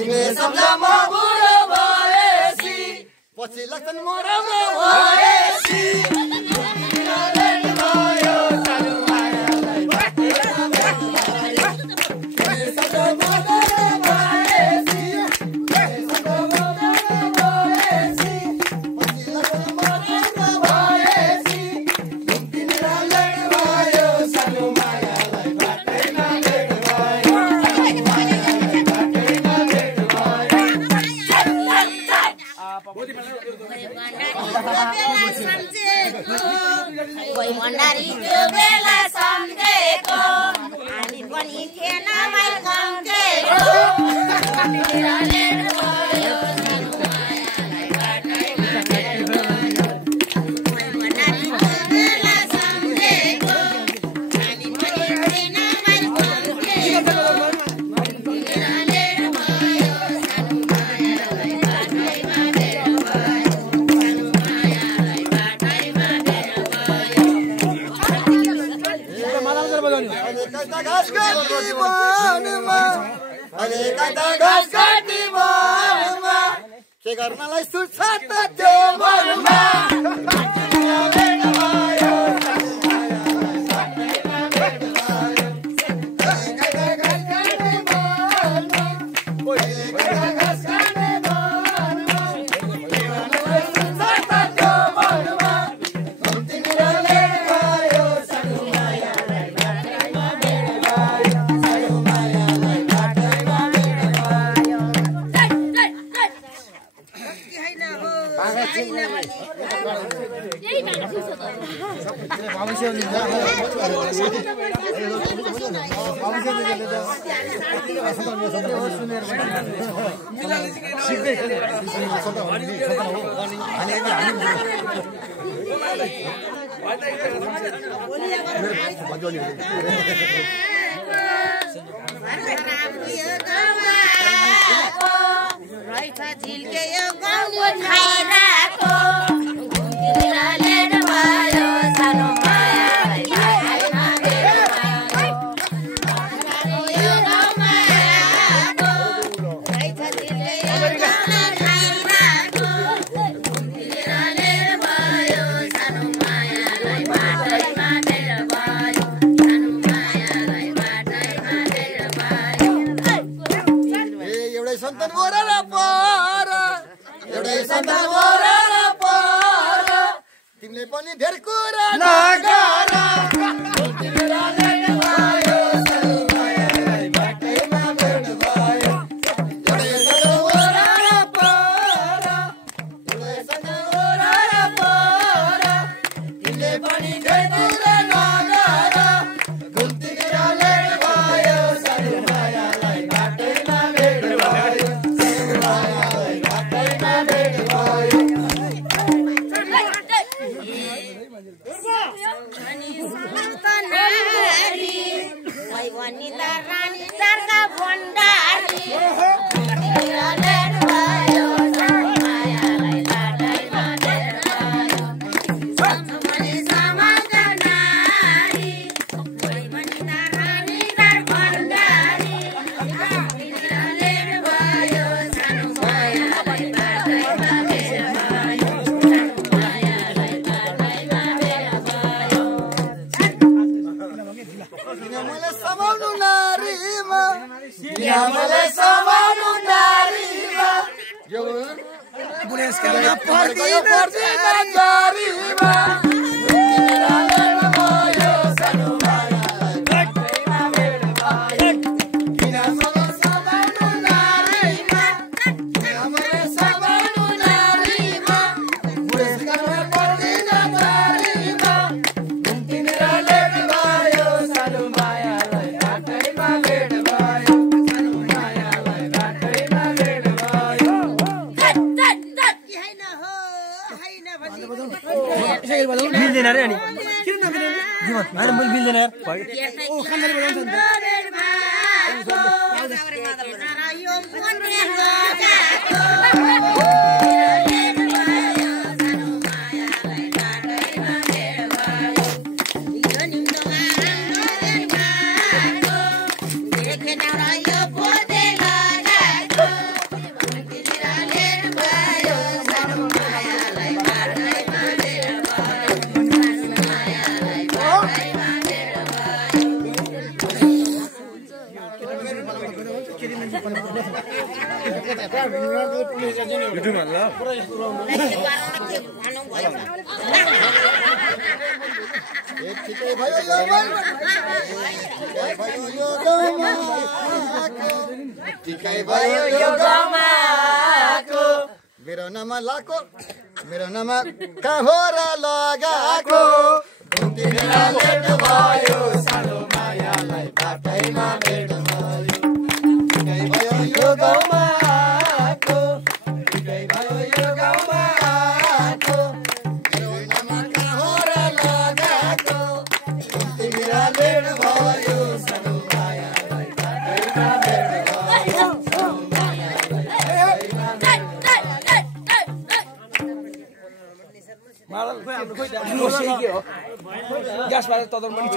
तिमीले सम्झा म बुढो भएसी पछि लक्षण म राम्रो भएसी कोही भण्डारी त्यो बेला सम्झेको हामी पनि थिएन के गर्नलाई सुर्छ त त्यो मनमा तिमीले पनि धेर कुरा नगर ठिकै भयो यो मन ठिकै भयो यो गाउँमाको मेरो नाम लाको मेरो नाम कहोरा लगाको तिमीलाई लेट भयो सानो मायालाई बाटैमा भेट भयो ठिकै भयो यो गाउँमाको ठिकै भयो यो गाउँमाको मेरो नाम कहोरा लगाको तिमीलाई लेट भयो सानो मायालाई बाटैमा भेट भयो ग्यास बारे तदर पनि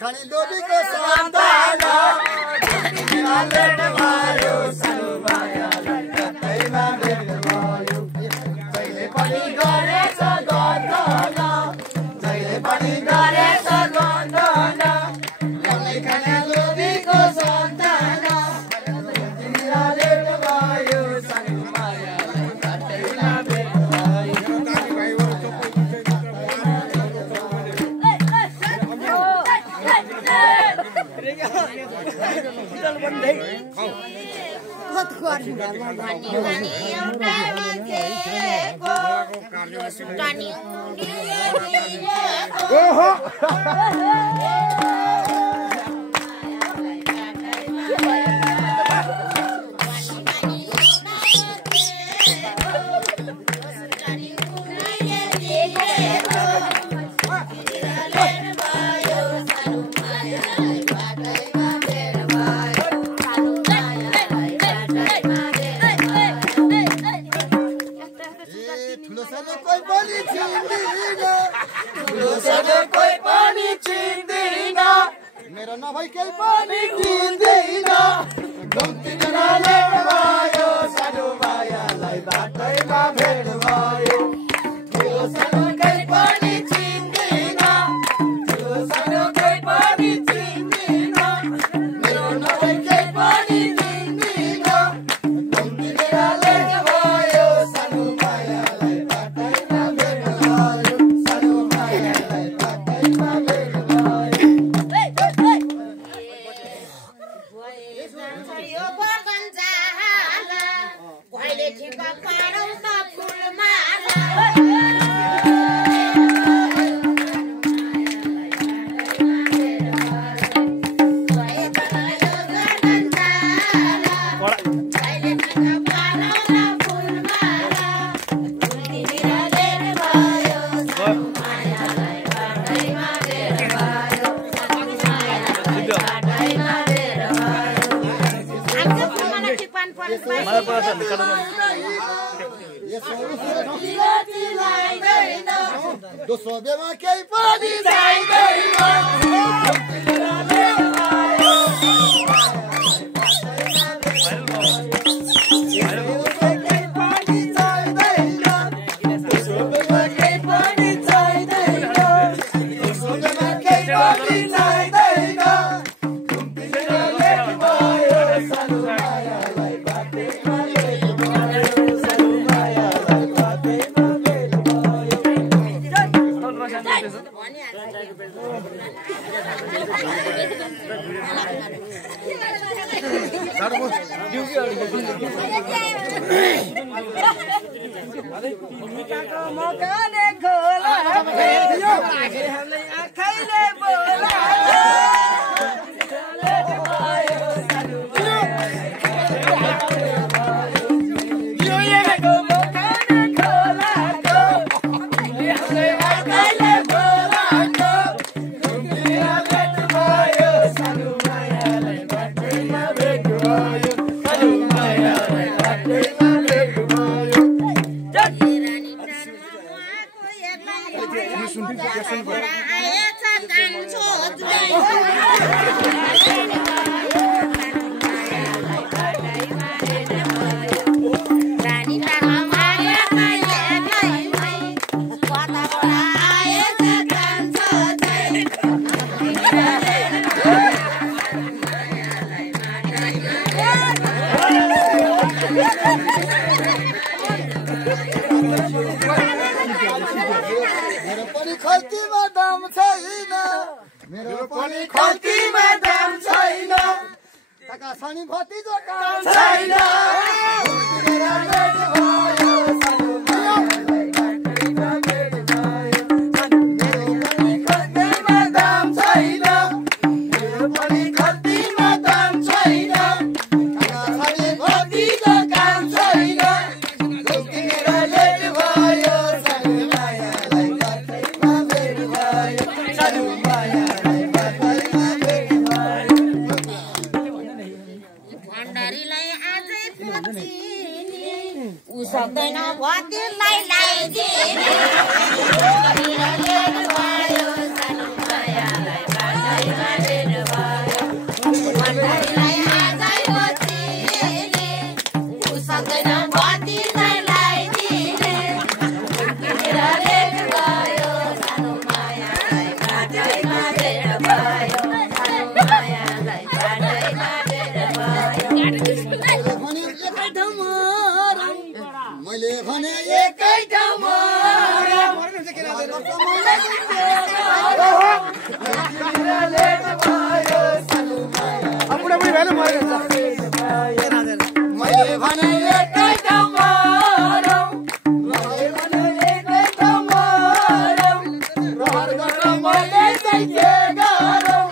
खाने लोभीको सन्तान लेट भयो सानो मायालाई बाटैमा भेट भयो जहिले पनि गरेछ गन्धन जहिले पनि गरेछ गन्धन ल्याउने खाने लोभीको सन्तान तिमीलाई लेट भयो सानो मायालाई बाटैमा भेट मेरो नभई केही पनि किन्दैन गम्तीजना लेट भयो सानो मायालाई बाटैमा भेट भयो मेरो सानो केही पनि चिन्दैन त्यो सानो केही पनि चिन्दैन मेरो नभई केही पनि किन्दैन गम्तीजना लेट भयो सानो मायालाई बाटैमा भेट भयो सानो मायालाई बाटैमा भेट भयो यो बगन जाला कहिले ठिक पारौ त फुलमाला दोस्रो बेमा केही पनि आँखाले बोला भयो सानो मायालाई बाटैमा भेट भयो खल्तीमा दाम छैन मेरो पनि खल्तीमा दाम छैन काका सानी भतिजो काम छैन सक्दैन भतिजलाई ल्याइदिने सानो मायालाई बाटैमा भेट भयो भण्डारीलाई आजै बचिने सक्दैन भतिजलाई ल्याइदिने लेट भयो सानो मायालाई बाटैमा भेट भयो सानो मायालाई बाटैमा भेट मैले भने एकै ठाउँमा मैले भने एकै ठाउँमा रहर गरेर मैले चाहिँ के गरौँ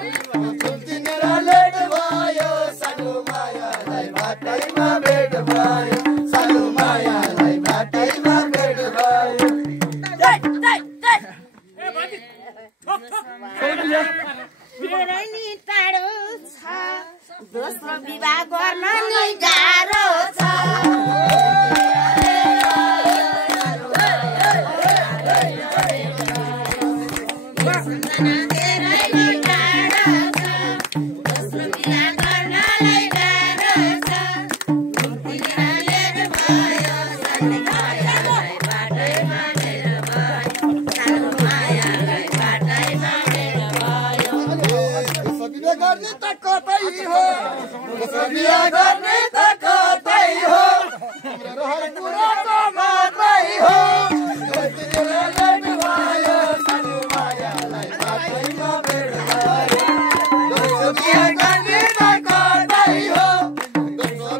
तिनीर लेट भयो सानो मायालाई बाटैमा भेट भयो सानो मायालाई बाटैमा भेट भयो धेरै नि टाढो छ दोस्रो विवाह गर्न नि गाह्रो छ धेरै नि टाढो छ दोस्रो विवाह गर्नलाई गाह्रो छ लेट भयो सानो मायालाई बाटैमा भेट भयो सानो मायालाई बाटैमा भेट भयो बिहा गर्ने त कतै हो बिहा गर्ने त कतै हो रहर कुरा त मात्रै हो लेट भयो सानो मायालाई बाटैमा भेट भयो बिहा गर्ने त कतै हो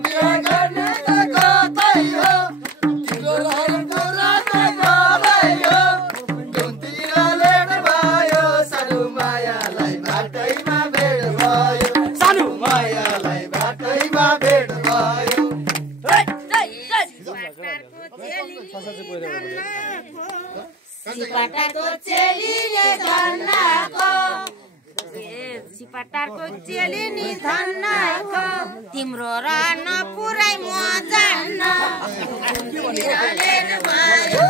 बिहा गर्ने त कतै हो तिम्रो रहर कुरा त नभै हो तिर लेट भयो सानो मायालाई बाटैमा भेट भयो सानो मायालाई बाटैमा भेट भयो सिपाटाको चेलीले धन्नाको सिपाटाको चेली नि धन्नाको तिम्रो र नपुरै म जान्न लेट भयो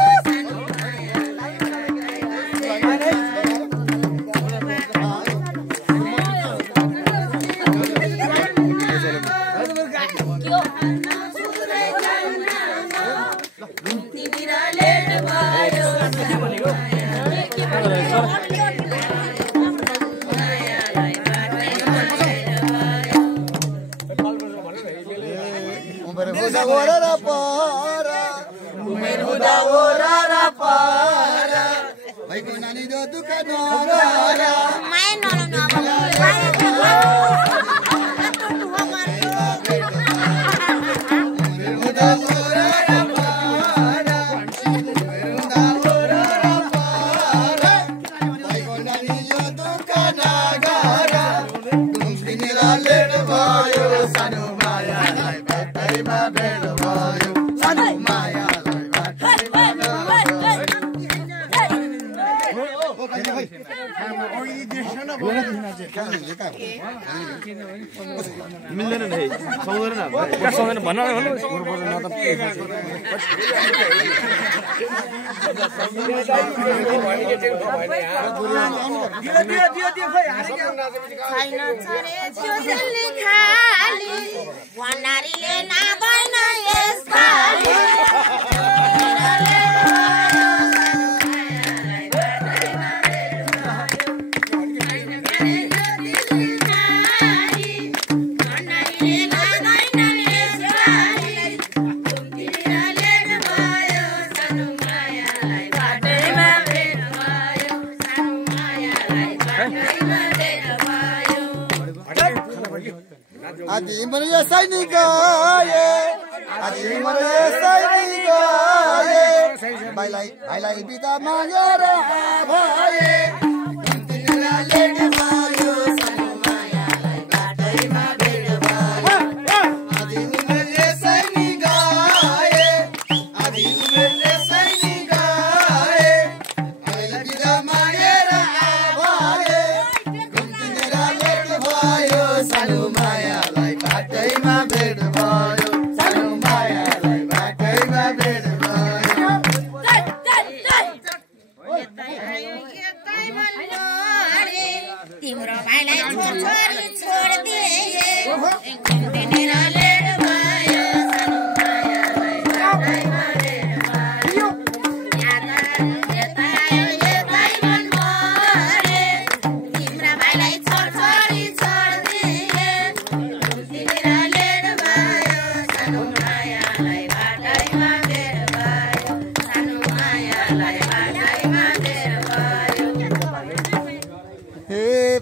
सानो मिल्दैन नि सुहाउँदैन नि कहाँ सुहाउँदैन भन्न आदि मरे सैनिक आदि मरे सैनिक भाइलाई बिदा मागेर भए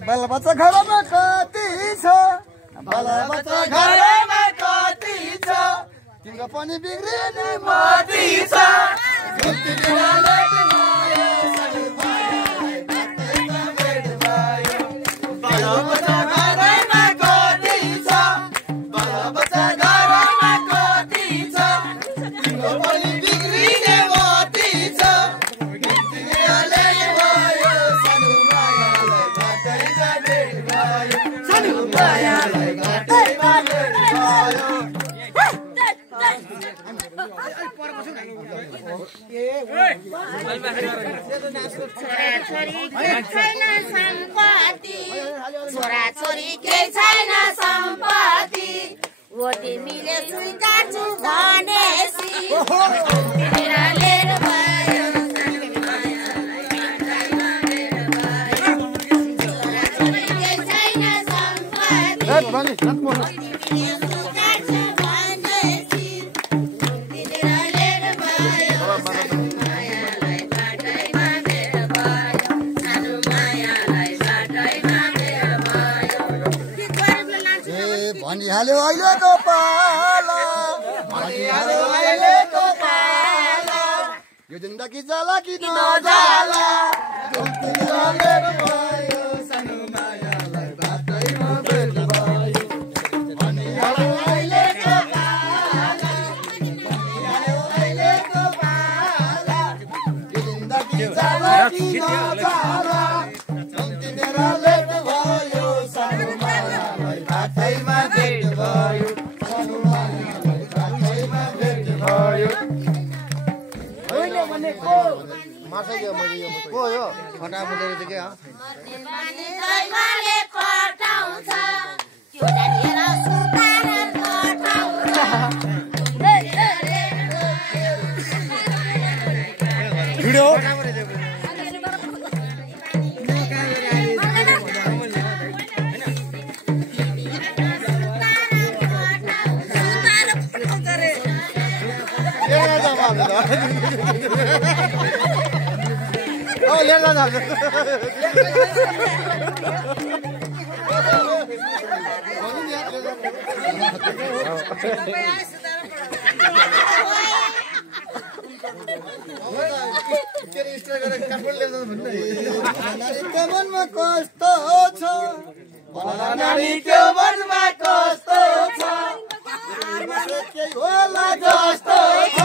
बालबच्चा घरमा कति छ बालबच्चा घरमा कति छ तिम्रो पनि बिग्रिने मती छ बालबच्चा घरमा कति छ बालबच्चा घरमा कति छ तिम्रो पनि बिग्रिने मती छ छोरी के छैन सम्पत्ति वो तिमीले स्वीकार्छु भनेसी भनिहाल्यो अहिलेको पाला भनिहाल्यो अहिलेको पाला यो जिन्दगी जाला कि नजाला सानो मायालाई बाटैमा भेट भयो भनिहाल्यो अहिलेको पाला भनिहाल्यो अहिलेको पाला यो जिन्दगी जाला कि नजाला तिमीरा लेट भयो सानो मायालाई बाटैमा भेट भयो सानो मायालाई बाटैमा भेट भयो होइन भनेको मासैको मैले यो को हो फटा फुटेर चाहिँ के हो दैवले पठाउँछ त्यो जानेर सुतार पठाउँछ भिडियो Oh, lihat lah. मनमा कस्तो छ नानी त्यो मनमा कस्तो छ केही होला जस्तो छ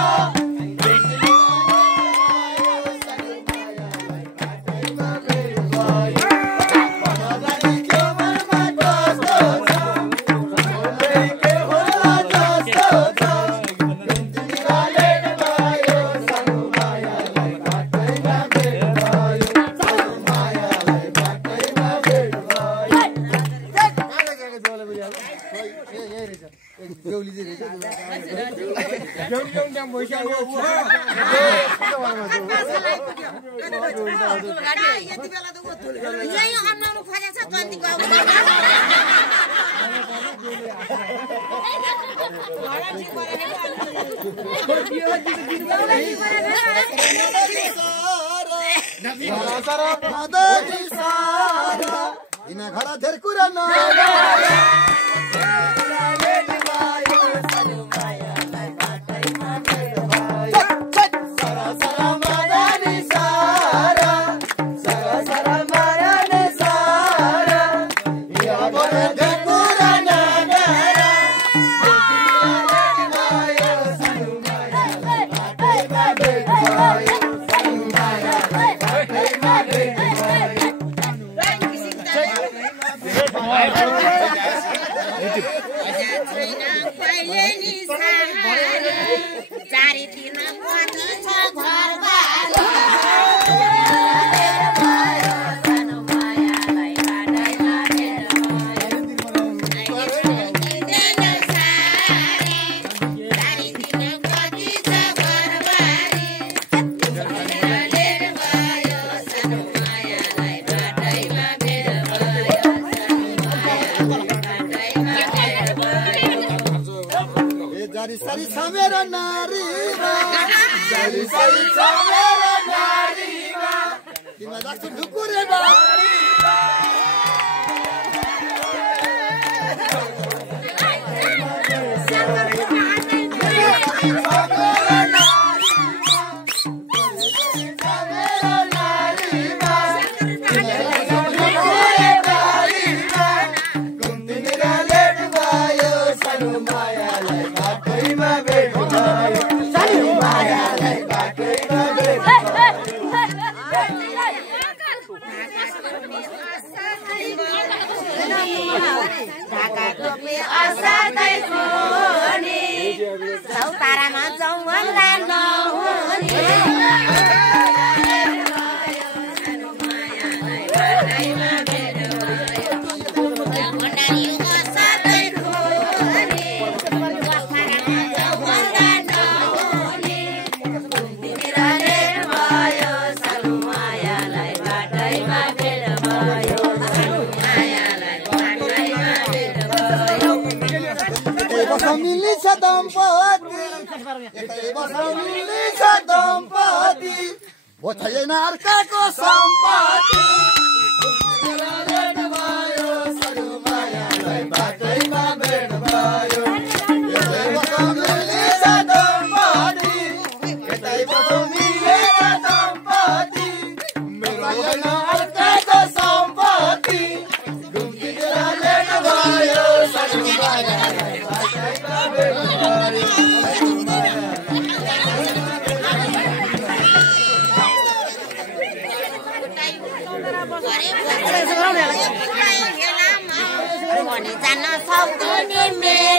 देउली चाहिँ इना घरा धेर कुरा न Sari samera nariva, sari samera nariva, tima daksu dukure ba. Botayena arkaको सम्पत्ति भयो सरुमायालाई बाटैमा भेट भयो यसै बसमिलिछ दम्पति यतै बसमिलिछ दम्पति मेरो अर्काको सम्पत्ति गुम्किएर भेट भयो सरुमायालाई बाटैमा भेट भयो जान सक्नु नि